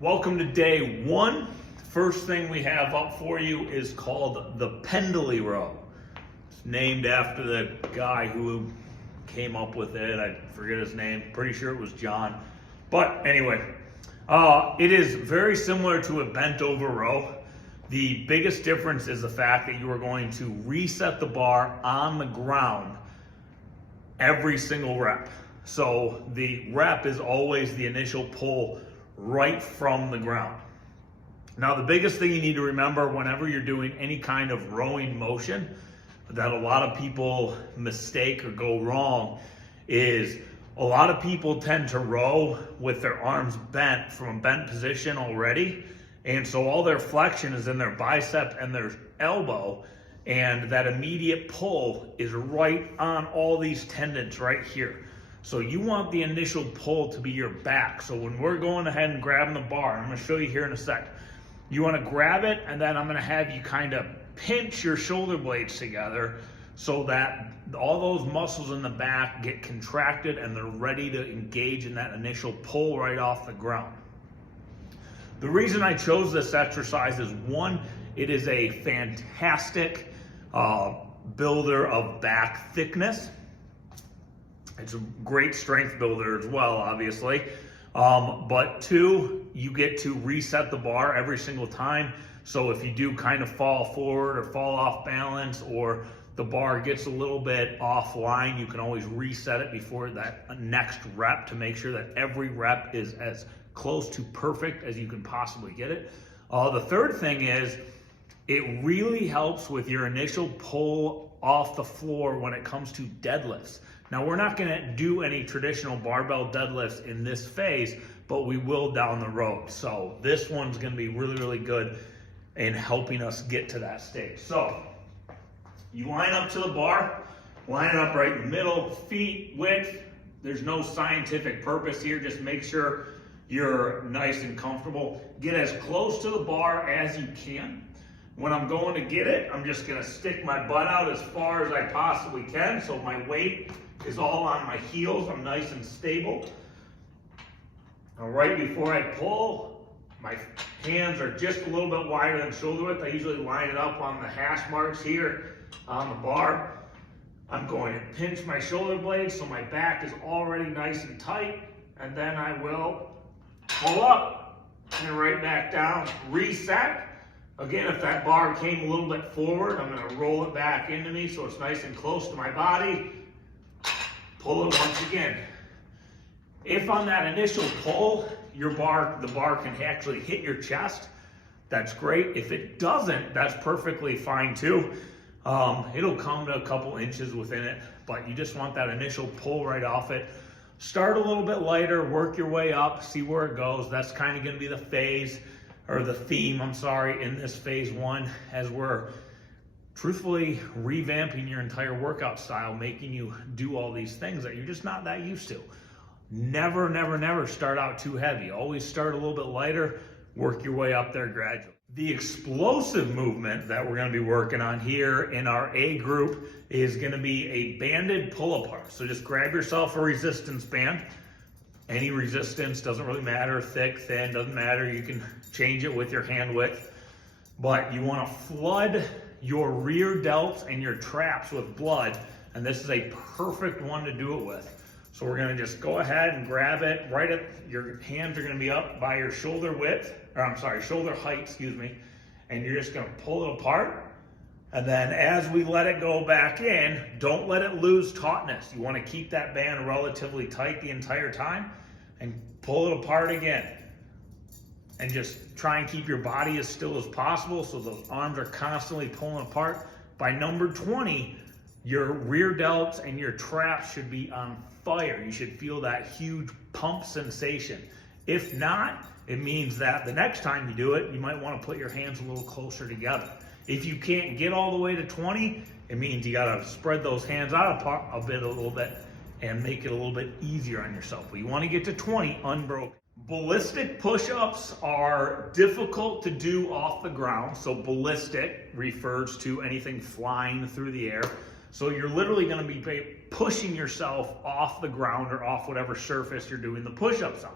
Welcome to day one. First thing we have up for you is called the Pendley row. It's named after the guy who came up with it. I forget his name. Pretty sure it was John. But anyway, it is very similar to a bent over row. The biggest difference is the fact that you are going to reset the bar on the ground every single rep. So the rep is always the initial pull right from the ground. Now, the biggest thing you need to remember whenever you're doing any kind of rowing motion that a lot of people mistake or go wrong is a lot of people tend to row with their arms bent from a bent position already. And so all their flexion is in their bicep and their elbow. And that immediate pull is right on all these tendons right here. So you want the initial pull to be your back. So when we're going ahead and grabbing the bar, I'm gonna show you here in a sec. You wanna grab it, and then I'm gonna have you kind of pinch your shoulder blades together so that all those muscles in the back get contracted and they're ready to engage in that initial pull right off the ground. The reason I chose this exercise is one, it is a fantastic builder of back thickness. It's a great strength builder as well, obviously. But two, you get to reset the bar every single time. So if you do kind of fall forward or fall off balance, or the bar gets a little bit offline, you can always reset it before that next rep to make sure that every rep is as close to perfect as you can possibly get it. The third thing is it really helps with your initial pull off the floor when it comes to deadlifts. Now, we're not gonna do any traditional barbell deadlifts in this phase, but we will down the road. So this one's gonna be really, really good in helping us get to that stage. So you line up to the bar, line it up right in the middle, feet width. There's no scientific purpose here. Just make sure you're nice and comfortable. Get as close to the bar as you can. When I'm going to get it, I'm just gonna stick my butt out as far as I possibly can, so my weight is all on my heels. I'm nice and stable. Now, right before I pull, my hands are just a little bit wider than shoulder width. I usually line it up on the hash marks here on the bar. I'm going to pinch my shoulder blades so my back is already nice and tight, and then I will pull up and right back down, reset. Again, if that bar came a little bit forward, I'm gonna roll it back into me so it's nice and close to my body. Pull it once again. If on that initial pull, the bar can actually hit your chest, that's great. If it doesn't, that's perfectly fine too. It'll come to a couple inches within it, but you just want that initial pull right off it. Start a little bit lighter, work your way up, see where it goes. That's kind of gonna be the phase, or the theme, I'm sorry, in this phase one, as we're truthfully revamping your entire workout style, making you do all these things that you're just not that used to. Never, never, never start out too heavy. Always start a little bit lighter, work your way up there gradually. The explosive movement that we're gonna be working on here in our A group is gonna be a banded pull apart. So just grab yourself a resistance band. Any resistance, doesn't really matter, thick, thin, doesn't matter. You can change it with your hand width. But you wanna flood your rear delts and your traps with blood, and this is a perfect one to do it with. So we're gonna just go ahead and grab it right at, your hands are gonna be up by your shoulder width, or I'm sorry, shoulder height, excuse me, and you're just gonna pull it apart. And then as we let it go back in, don't let it lose tautness. You wanna keep that band relatively tight the entire time and pull it apart again. And just try and keep your body as still as possible so those arms are constantly pulling apart. By number 20, your rear delts and your traps should be on fire. You should feel that huge pump sensation. If not, it means that the next time you do it, you might wanna put your hands a little closer together. If you can't get all the way to 20, it means you gotta spread those hands out a little bit and make it a little bit easier on yourself. But you wanna get to 20 unbroken. Ballistic push-ups are difficult to do off the ground. So ballistic refers to anything flying through the air. So you're literally gonna be pushing yourself off the ground or off whatever surface you're doing the push-ups on.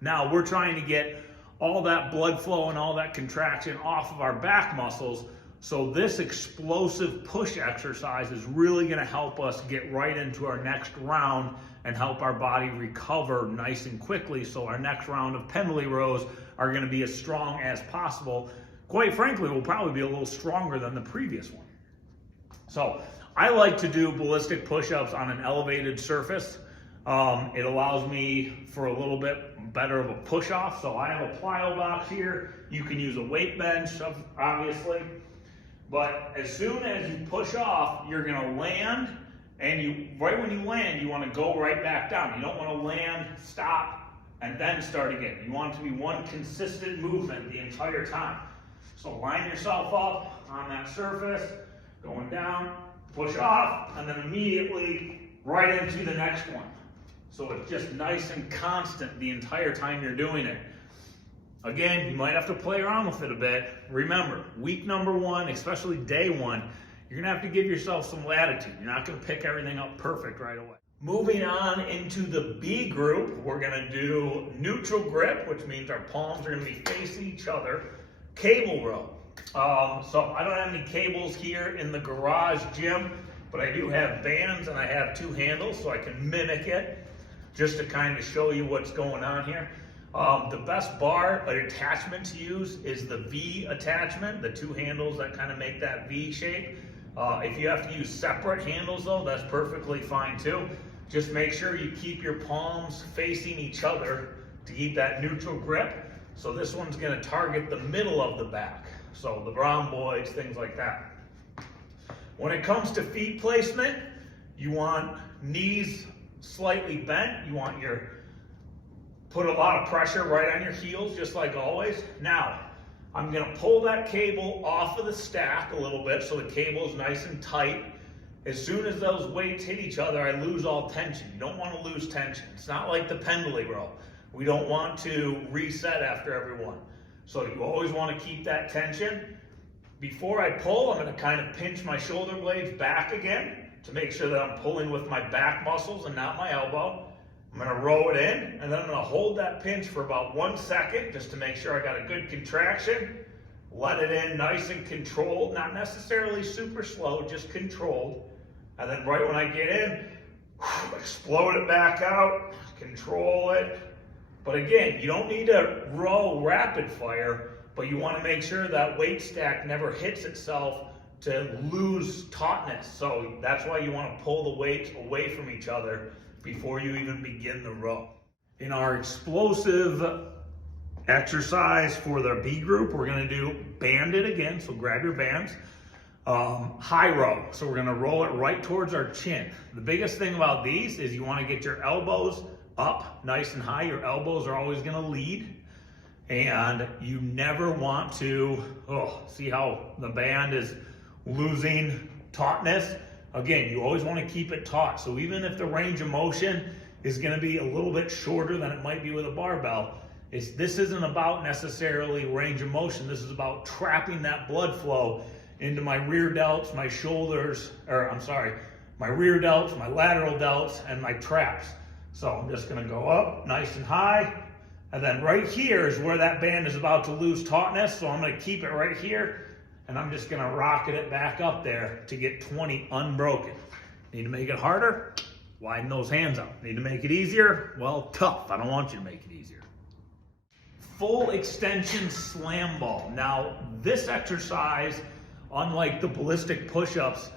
Now we're trying to get all that blood flow and all that contraction off of our back muscles. So this explosive push exercise is really gonna help us get right into our next round and help our body recover nice and quickly. So our next round of pendley rows are gonna be as strong as possible. Quite frankly, we'll probably be a little stronger than the previous one. So I like to do ballistic push-ups on an elevated surface. It allows me for a little bit better of a push-off. So I have a plyo box here. You can use a weight bench, obviously. But as soon as you push off, you're gonna land, and right when you land, you wanna go right back down. You don't wanna land, stop, and then start again. You want it to be one consistent movement the entire time. So line yourself up on that surface, going down, push off, and then immediately right into the next one. So it's just nice and constant the entire time you're doing it. Again, you might have to play around with it a bit. Remember, week number 1, especially day 1, you're gonna have to give yourself some latitude. You're not gonna pick everything up perfect right away. Moving on into the B group, we're gonna do neutral grip, which means our palms are gonna be facing each other. Cable row. So I don't have any cables here in the garage gym, but I do have bands and I have 2 handles, so I can mimic it just to kind of show you what's going on here. The best bar attachment to use is the V attachment, the 2 handles that kind of make that V shape. If you have to use separate handles though, that's perfectly fine too. Just make sure you keep your palms facing each other to keep that neutral grip. So this one's gonna target the middle of the back. So the rhomboids, things like that. When it comes to feet placement, you want knees slightly bent. You want put a lot of pressure right on your heels, just like always. Now, I'm gonna pull that cable off of the stack a little bit so the cable is nice and tight. As soon as those weights hit each other, I lose all tension. You don't wanna lose tension. It's not like the pendley row. We don't want to reset after every one. So you always wanna keep that tension. Before I pull, I'm gonna kind of pinch my shoulder blades back again to make sure that I'm pulling with my back muscles and not my elbow. I'm gonna row it in, and then I'm gonna hold that pinch for about 1 second just to make sure I got a good contraction. Let it in nice and controlled, not necessarily super slow, just controlled. And then right when I get in, explode it back out, control it. But again, you don't need to row rapid fire, but you wanna make sure that weight stack never hits itself to lose tautness. So that's why you wanna pull the weights away from each other before you even begin the row. In our explosive exercise for the B group, we're gonna do banded again, so grab your bands. High row, so we're gonna roll it right towards our chin. The biggest thing about these is you wanna get your elbows up nice and high. Your elbows are always gonna lead. And you never want to, see how the band is losing tautness? Again, you always want to keep it taut. So even if the range of motion is going to be a little bit shorter than it might be with a barbell, this isn't about necessarily range of motion. This is about trapping that blood flow into my rear delts, my shoulders, my rear delts, my lateral delts, and my traps. So I'm just going to go up nice and high. And then right here is where that band is about to lose tautness. So I'm going to keep it right here. And I'm just gonna rocket it back up there to get 20 unbroken. Need to make it harder? Widen those hands out. Need to make it easier? Well, tough. I don't want you to make it easier. Full extension slam ball. Now, this exercise, unlike the ballistic push-ups,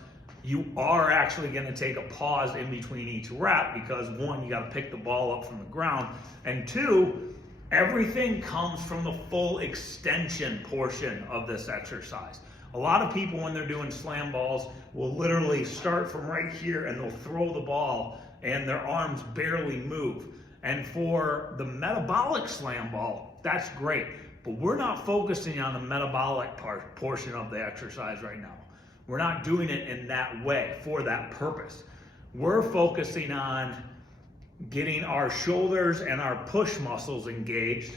you are actually gonna take a pause in between each rep because 1, you gotta pick the ball up from the ground, and 2, everything comes from the full extension portion of this exercise. A lot of people, when they're doing slam balls, will literally start from right here and they'll throw the ball and their arms barely move. And for the metabolic slam ball, that's great. But we're not focusing on the metabolic portion of the exercise right now. We're not doing it in that way for that purpose. We're focusing on getting our shoulders and our push muscles engaged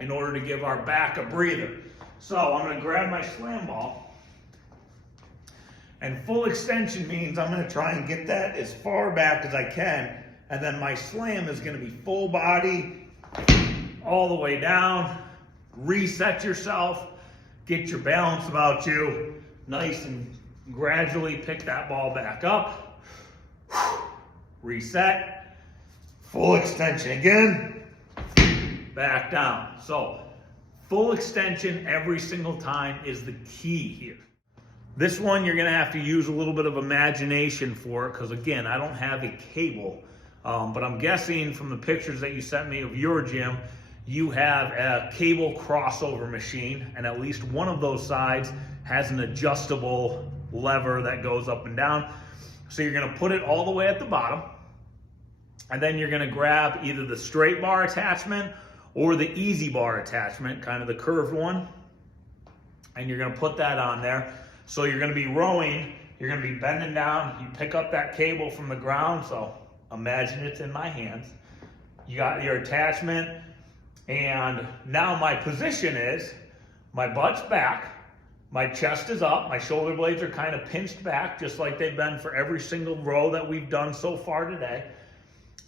in order to give our back a breather. So I'm gonna grab my slam ball, and full extension means I'm gonna try and get that as far back as I can, and then my slam is gonna be full body, all the way down, reset yourself, get your balance about you, nice and gradually pick that ball back up, reset, full extension again, back down. So full extension every single time is the key here. This one you're gonna have to use a little bit of imagination for, because again, I don't have a cable, but I'm guessing from the pictures that you sent me of your gym, you have a cable crossover machine, and at least one of those sides has an adjustable lever that goes up and down. So you're gonna put it all the way at the bottom, and then you're gonna grab either the straight bar attachment or the easy bar attachment, kind of the curved one, and you're gonna put that on there. So you're gonna be rowing, you're gonna be bending down, you pick up that cable from the ground, so imagine it's in my hands. You got your attachment, and now my position is, my butt's back, my chest is up, my shoulder blades are kind of pinched back, just like they've been for every single row that we've done so far today.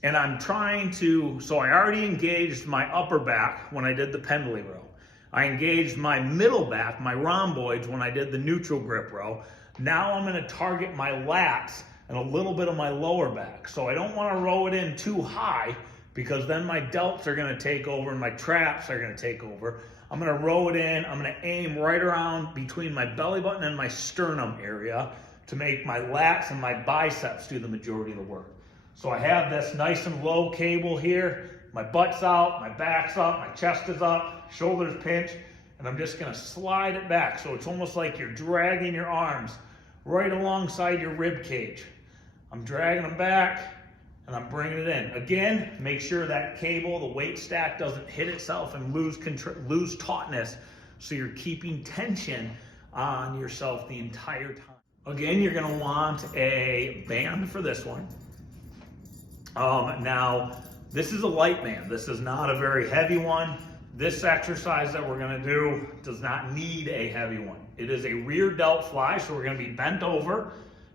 And I'm trying to, so I already engaged my upper back when I did the pendley row. I engaged my middle back, my rhomboids, when I did the neutral grip row. Now I'm gonna target my lats and a little bit of my lower back. So I don't wanna row it in too high, because then my delts are gonna take over and my traps are gonna take over. I'm gonna row it in, I'm gonna aim right around between my belly button and my sternum area to make my lats and my biceps do the majority of the work. So I have this nice and low cable here, my butt's out, my back's up, my chest is up, shoulders pinched, and I'm just gonna slide it back. So it's almost like you're dragging your arms right alongside your rib cage. I'm dragging them back, and I'm bringing it in. Again, make sure that cable, the weight stack, doesn't hit itself and lose tautness, so you're keeping tension on yourself the entire time. Again, you're gonna want a band for this one. Now, this is a light band. This is not a very heavy one. This exercise that we're gonna do does not need a heavy one. It is a rear delt fly, so we're gonna be bent over.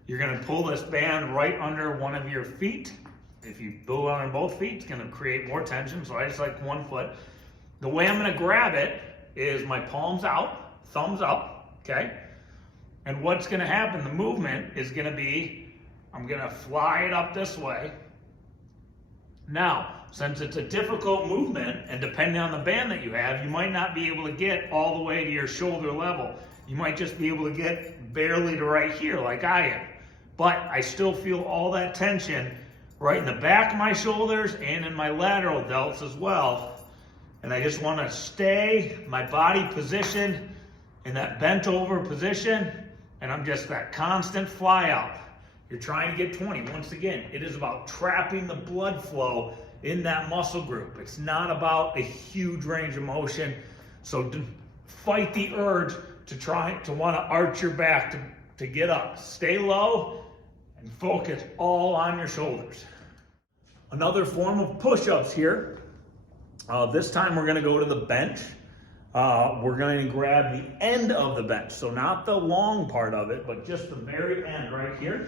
You're gonna pull this band right under one of your feet. If you do it on both feet, it's gonna create more tension, so I just like one foot. The way I'm gonna grab it is my palms out, thumbs up, okay? And what's gonna happen, the movement is gonna be, I'm gonna fly it up this way. Now, since it's a difficult movement, and depending on the band that you have, you might not be able to get all the way to your shoulder level. You might just be able to get barely to right here, like I am. But I still feel all that tension right in the back of my shoulders and in my lateral delts as well. And I just want to stay my body positioned in that bent over position, and I'm just that constant fly out. You're trying to get 20. Once again, it is about trapping the blood flow in that muscle group. It's not about a huge range of motion. So fight the urge to want to arch your back to get up. Stay low and focus all on your shoulders. Another form of push-ups here. This time we're gonna go to the bench. We're going to grab the end of the bench. So not the long part of it, but just the very end right here.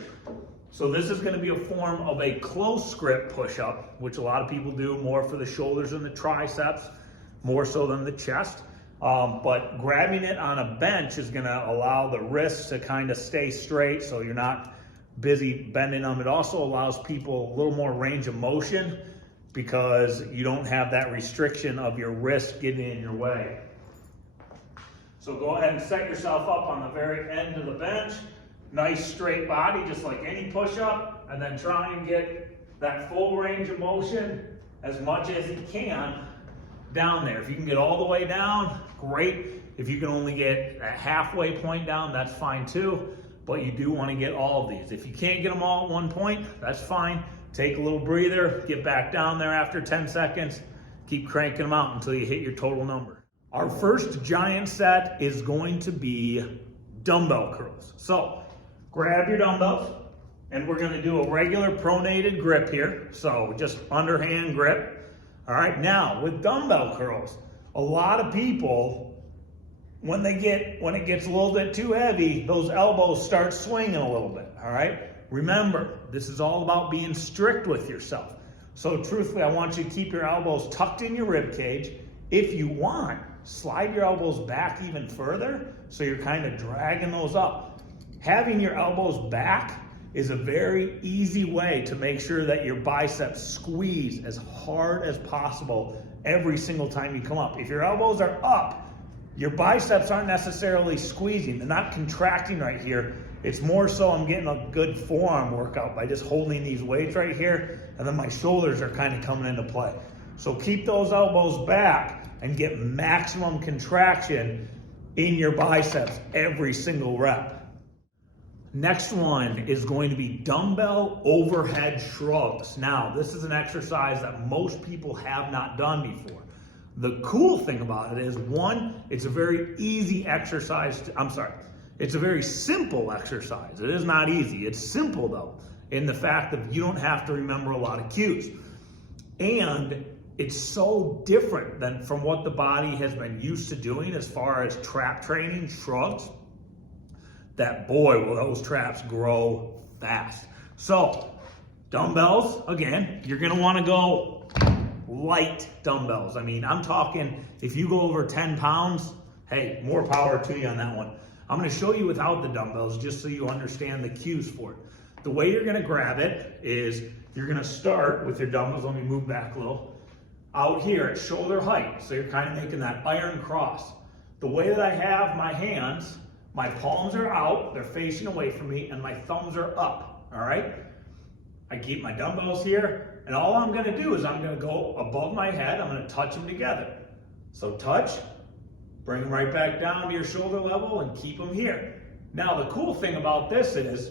So this is going to be a form of a close grip push-up, which a lot of people do more for the shoulders and the triceps, more so than the chest. But grabbing it on a bench is going to allow the wrists to kind of stay straight, so you're not busy bending them. It also allows people a little more range of motion, because you don't have that restriction of your wrist getting in your way. So go ahead and set yourself up on the very end of the bench. Nice straight body, just like any push-up, and then try and get that full range of motion as much as you can down there. If you can get all the way down, great. If you can only get a halfway point down, that's fine too, but you do want to get all of these. If you can't get them all at one point, that's fine. Take a little breather, get back down there after 10 seconds, keep cranking them out until you hit your total number. Our first giant set is going to be dumbbell curls. So grab your dumbbells, and we're going to do a regular pronated grip here. So just underhand grip. All right, now with dumbbell curls, a lot of people, when it gets a little bit too heavy, those elbows start swinging a little bit. All right, remember, this is all about being strict with yourself. So truthfully, I want you to keep your elbows tucked in your rib cage. If you want, slide your elbows back even further so you're kind of dragging those up. Having your elbows back is a very easy way to make sure that your biceps squeeze as hard as possible every single time you come up. If your elbows are up, your biceps aren't necessarily squeezing. They're not contracting right here. It's more so I'm getting a good forearm workout by just holding these weights right here, and then my shoulders are kind of coming into play. So keep those elbows back and get maximum contraction in your biceps every single rep. Next one is going to be dumbbell overhead shrugs. Now, this is an exercise that most people have not done before. The cool thing about it is, one, it's a very easy exercise. It's a very simple exercise. It is not easy. It's simple though, in the fact that you don't have to remember a lot of cues. And it's so different than from what the body has been used to doing as far as trap training, shrugs, that boy, will those traps grow fast. So dumbbells, again, you're gonna wanna go light dumbbells. I mean, I'm talking, if you go over 10 pounds, hey, more power to you on that one. I'm gonna show you without the dumbbells just so you understand the cues for it. The way you're gonna grab it is you're gonna start with your dumbbells. Let me move back a little. Out here at shoulder height. So you're kind of making that iron cross. The way that I have my hands, my palms are out, they're facing away from me, and my thumbs are up, all right? I keep my dumbbells here, and all I'm gonna do is I'm gonna go above my head, I'm gonna touch them together. So touch, bring them right back down to your shoulder level and keep them here. Now the cool thing about this is,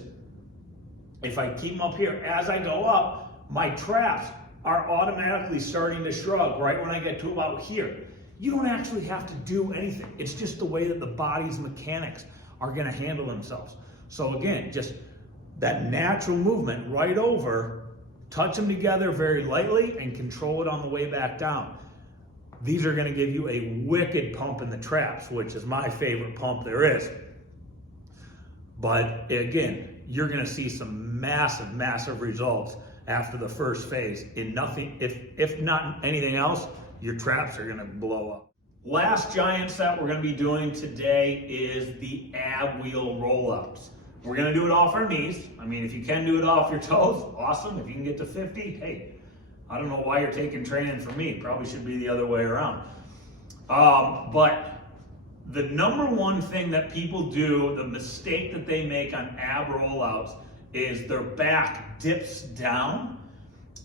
if I keep them up here, as I go up, my traps are automatically starting to shrug right when I get to about here. You don't actually have to do anything. It's just the way that the body's mechanics are gonna handle themselves. So again, just that natural movement right over, touch them together very lightly and control it on the way back down. These are gonna give you a wicked pump in the traps, which is my favorite pump there is. But again, you're gonna see some massive, massive results after the first phase. In nothing, if not anything else, your traps are gonna blow up. Last giant set we're gonna be doing today is the ab wheel rollouts. We're gonna do it off our knees. I mean, if you can do it off your toes, awesome. If you can get to 50, hey, I don't know why you're taking training from me. Probably should be the other way around. But the number one thing that people do, the mistake that they make on ab rollouts, is their back dips down.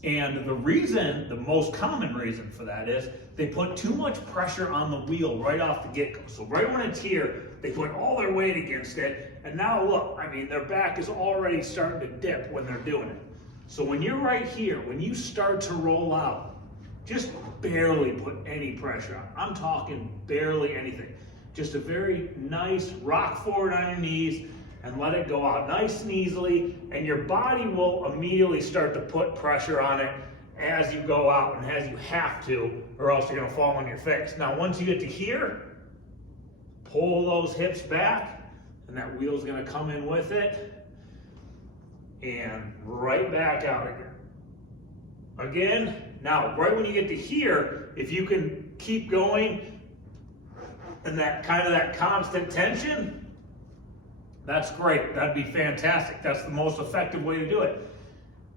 And the reason, the most common reason for that is they put too much pressure on the wheel right off the get-go. So right when it's here, they put all their weight against it. And now look, I mean, their back is already starting to dip when they're doing it. So when you're right here, when you start to roll out, just barely put any pressure on. I'm talking barely anything. Just a very nice rock forward on your knees and let it go out nice and easily, and your body will immediately start to put pressure on it as you go out and as you have to, or else you're gonna fall on your face. Now, once you get to here, pull those hips back, and that wheel's gonna come in with it, and right back out again. Again, now, right when you get to here, if you can keep going, and that kind of that constant tension, that's great. That'd be fantastic. That's the most effective way to do it.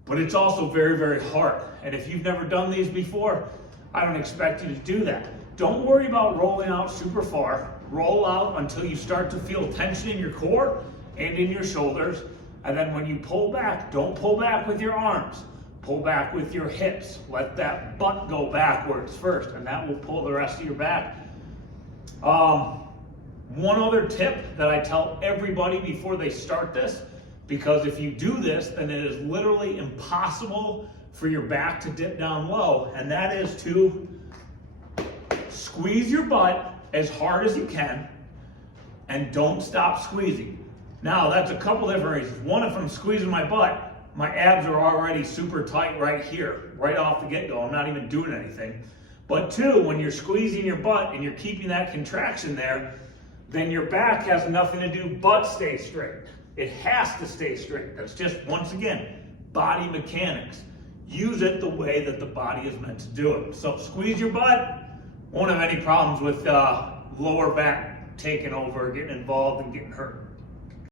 But it's also very, very hard. And if you've never done these before, I don't expect you to do that. Don't worry about rolling out super far. Roll out until you start to feel tension in your core and in your shoulders. And then when you pull back, don't pull back with your arms. Pull back with your hips. Let that butt go backwards first, and that will pull the rest of your back. One other tip that I tell everybody before they start this, because if you do this, then it is literally impossible for your back to dip down low, and that is to squeeze your butt as hard as you can and don't stop squeezing. Now, that's a couple different reasons. One, if I'm squeezing my butt, my abs are already super tight right here, right off the get-go. I'm not even doing anything. But two, when you're squeezing your butt and you're keeping that contraction there, then your back has nothing to do but stay straight. It has to stay straight. That's just, once again, body mechanics. use it the way that the body is meant to do it. So squeeze your butt, won't have any problems with lower back taking over, getting involved and getting hurt.